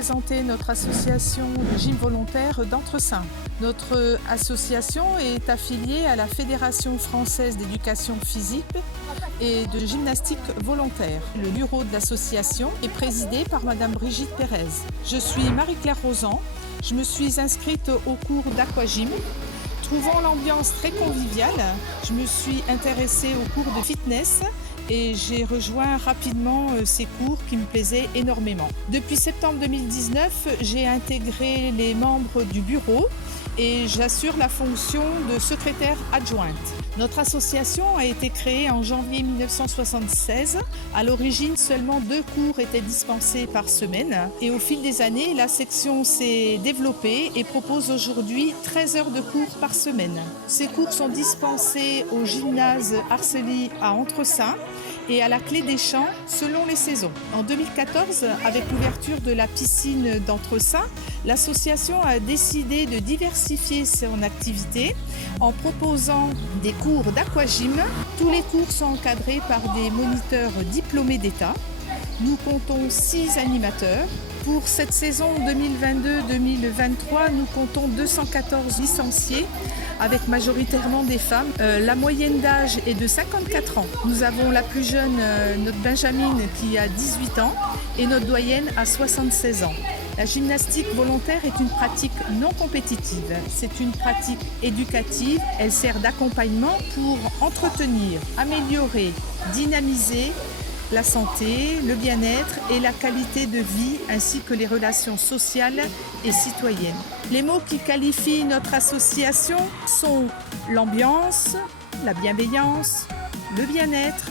présenter notre association de gym volontaire d'Entresaint. Notre association est affiliée à la Fédération française d'éducation physique et de gymnastique volontaire. Le bureau de l'association est présidé par Madame Brigitte Pérez. Je suis Marie-Claire Rosan. Je me suis inscrite au cours d'aquagym. Trouvant l'ambiance très conviviale, je me suis intéressée au cours de fitness et j'ai rejoint rapidement ces cours qui me plaisaient énormément. Depuis septembre 2019, j'ai intégré les membres du bureau et j'assure la fonction de secrétaire adjointe. Notre association a été créée en janvier 1976. À l'origine, seulement 2 cours étaient dispensés par semaine et au fil des années, la section s'est développée et propose aujourd'hui 13 heures de cours par semaine. Ces cours sont dispensés au gymnase Arcely à Entresaint et à la Clé des Champs selon les saisons. En 2014, avec l'ouverture de la piscine d'Entresaint, l'association a décidé de diversifier son activité en proposant des cours d'aquagym. Tous les cours sont encadrés par des moniteurs diplômés d'État. Nous comptons 6 animateurs. Pour cette saison 2022-2023, nous comptons 214 licenciés avec majoritairement des femmes. La moyenne d'âge est de 54 ans. Nous avons la plus jeune, notre Benjamine, qui a 18 ans et notre doyenne a 76 ans. La gymnastique volontaire est une pratique non compétitive. C'est une pratique éducative. Elle sert d'accompagnement pour entretenir, améliorer, dynamiser la santé, le bien-être et la qualité de vie ainsi que les relations sociales et citoyennes. Les mots qui qualifient notre association sont l'ambiance, la bienveillance, le bien-être,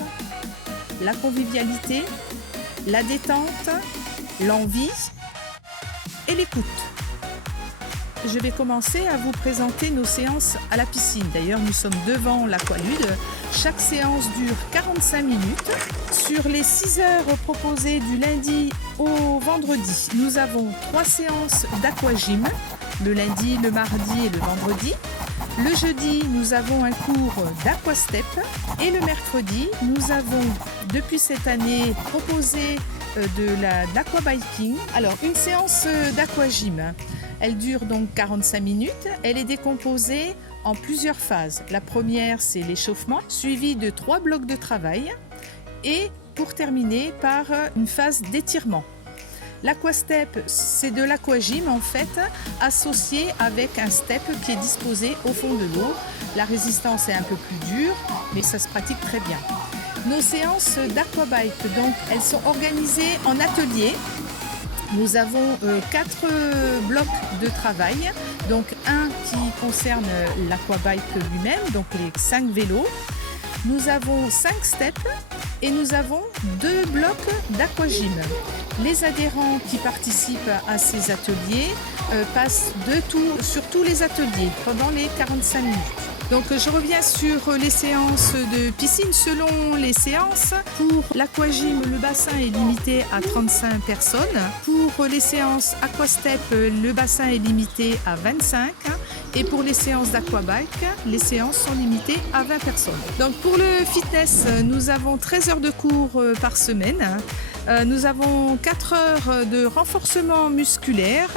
la convivialité, la détente, l'envie et l'écoute. Je vais commencer à vous présenter nos séances à la piscine. D'ailleurs, nous sommes devant l'aqualude. Chaque séance dure 45 minutes. Sur les 6 heures proposées du lundi au vendredi, nous avons 3 séances d'aquagym, le lundi, le mardi et le vendredi. Le jeudi, nous avons un cours d'aquastep et le mercredi, nous avons depuis cette année proposé de l'aquabiking. Alors, une séance d'aquagym, elle dure donc 45 minutes. Elle est décomposée en plusieurs phases. La première, c'est l'échauffement, suivi de 3 blocs de travail et pour terminer par une phase d'étirement. L'aquastep, c'est de l'aquagym en fait, associé avec un step qui est disposé au fond de l'eau. La résistance est un peu plus dure, mais ça se pratique très bien. Nos séances d'aquabike, donc, elles sont organisées en ateliers. Nous avons 4 blocs de travail, donc un qui concerne l'aquabike lui-même, donc les 5 vélos. Nous avons 5 steps et nous avons 2 blocs d'aquagym. Les adhérents qui participent à ces ateliers passent sur tous les ateliers pendant les 45 minutes. Donc je reviens sur les séances de piscine selon les séances. Pour l'aquagym, le bassin est limité à 35 personnes. Pour les séances aquastep, le bassin est limité à 25. Et pour les séances d'aquabike, les séances sont limitées à 20 personnes. Donc pour le fitness, nous avons 13 heures de cours par semaine. Nous avons 4 heures de renforcement musculaire,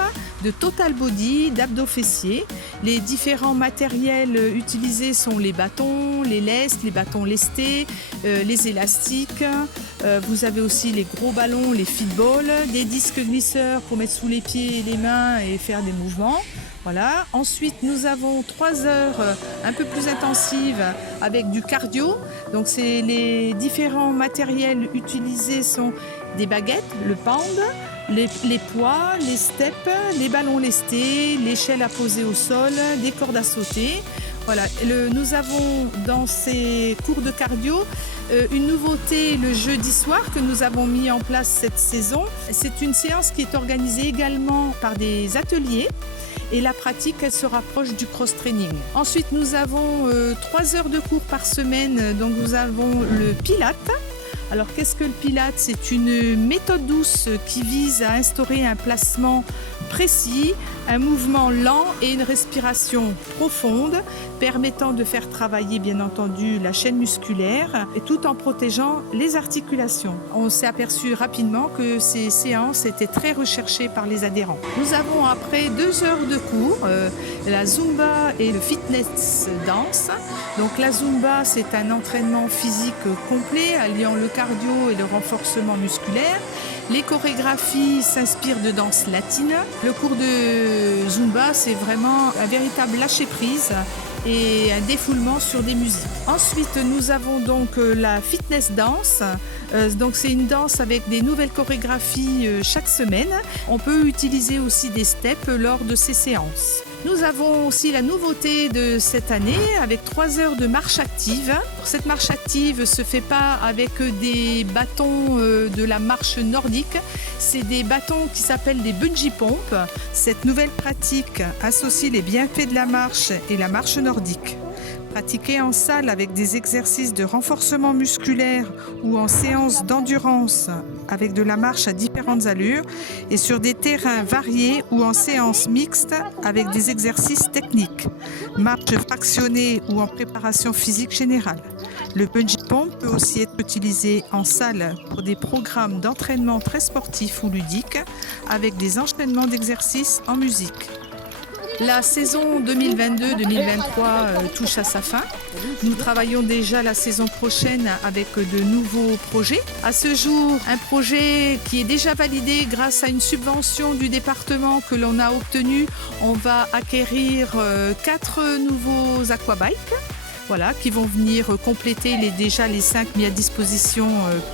de total body, d'abdos fessiers. Les différents matériels utilisés sont les bâtons, les lestes, les bâtons lestés, les élastiques. Vous avez aussi les gros ballons, les fitballs, des disques glisseurs pour mettre sous les pieds et les mains et faire des mouvements. Voilà. Ensuite, nous avons 3 heures un peu plus intensives avec du cardio. Donc, les différents matériels utilisés sont des baguettes, le pand, les poids, les steps, les ballons lestés, l'échelle à poser au sol, des cordes à sauter. Voilà. Nous avons dans ces cours de cardio une nouveauté le jeudi soir que nous avons mis en place cette saison. C'est une séance qui est organisée également par des ateliers. Et la pratique, elle se rapproche du cross-training. Ensuite, nous avons 3 heures de cours par semaine. Donc, nous avons le Pilates. Alors, qu'est-ce que le Pilates? C'est une méthode douce qui vise à instaurer un placement précis, un mouvement lent et une respiration profonde permettant de faire travailler bien entendu la chaîne musculaire et tout en protégeant les articulations. On s'est aperçu rapidement que ces séances étaient très recherchées par les adhérents. Nous avons après 2 heures de cours la Zumba et le fitness dance. Donc la Zumba, c'est un entraînement physique complet alliant le cardio et le renforcement musculaire. Les chorégraphies s'inspirent de danse latine. Le cours de Zumba, c'est vraiment un véritable lâcher-prise et un défoulement sur des musiques. Ensuite, nous avons donc la fitness dance. Donc c'est une danse avec des nouvelles chorégraphies chaque semaine. On peut utiliser aussi des steps lors de ces séances. Nous avons aussi la nouveauté de cette année avec 3 heures de marche active. Cette marche active se fait pas avec des bâtons de la marche nordique. C'est des bâtons qui s'appellent des bungee pompes. Cette nouvelle pratique associe les bienfaits de la marche et la marche nordique. Pratiquée en salle avec des exercices de renforcement musculaire ou en séance d'endurance avec de la marche à différentes allures et sur des terrains variés ou en séance mixte avec des exercices techniques, marche fractionnée ou en préparation physique générale. Le bungee pump peut aussi être utilisé en salle pour des programmes d'entraînement très sportifs ou ludiques avec des enchaînements d'exercices en musique. La saison 2022-2023 touche à sa fin. Nous travaillons déjà la saison prochaine avec de nouveaux projets. À ce jour, un projet qui est déjà validé grâce à une subvention du département que l'on a obtenue. On va acquérir 4 nouveaux aquabikes. Voilà, qui vont venir compléter les 5 mis à disposition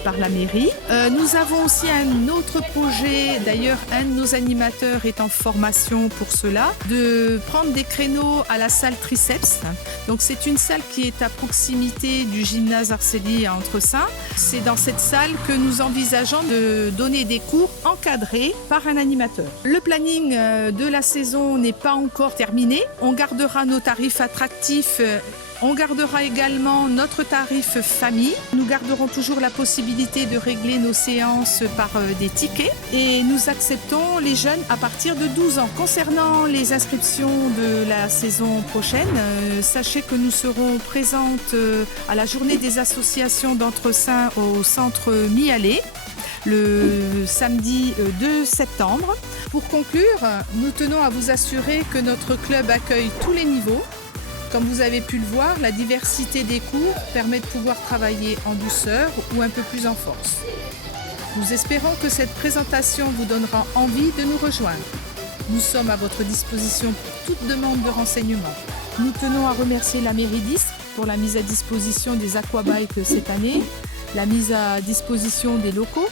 par la mairie. Nous avons aussi un autre projet, d'ailleurs un de nos animateurs est en formation pour cela, de prendre des créneaux à la salle Triceps. Donc c'est une salle qui est à proximité du gymnase Arcélie à Entresins. C'est dans cette salle que nous envisageons de donner des cours encadrés par un animateur. Le planning de la saison n'est pas encore terminé. On gardera nos tarifs attractifs. On gardera également notre tarif famille. Nous garderons toujours la possibilité de régler nos séances par des tickets et nous acceptons les jeunes à partir de 12 ans. Concernant les inscriptions de la saison prochaine, sachez que nous serons présentes à la journée des associations d'Entresins au centre Mi-Allée le samedi 2 septembre. Pour conclure, nous tenons à vous assurer que notre club accueille tous les niveaux. Comme vous avez pu le voir, la diversité des cours permet de pouvoir travailler en douceur ou un peu plus en force. Nous espérons que cette présentation vous donnera envie de nous rejoindre. Nous sommes à votre disposition pour toute demande de renseignements. Nous tenons à remercier la mairie d'Istres pour la mise à disposition des aquabikes cette année, la mise à disposition des locaux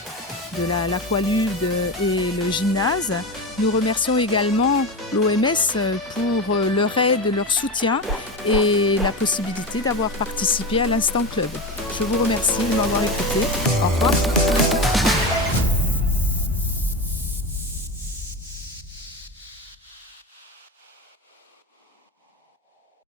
de l'Aqualude et le gymnase. Nous remercions également l'OMS pour leur aide, leur soutien et la possibilité d'avoir participé à l'Instant Club. Je vous remercie de m'avoir écouté. Au revoir.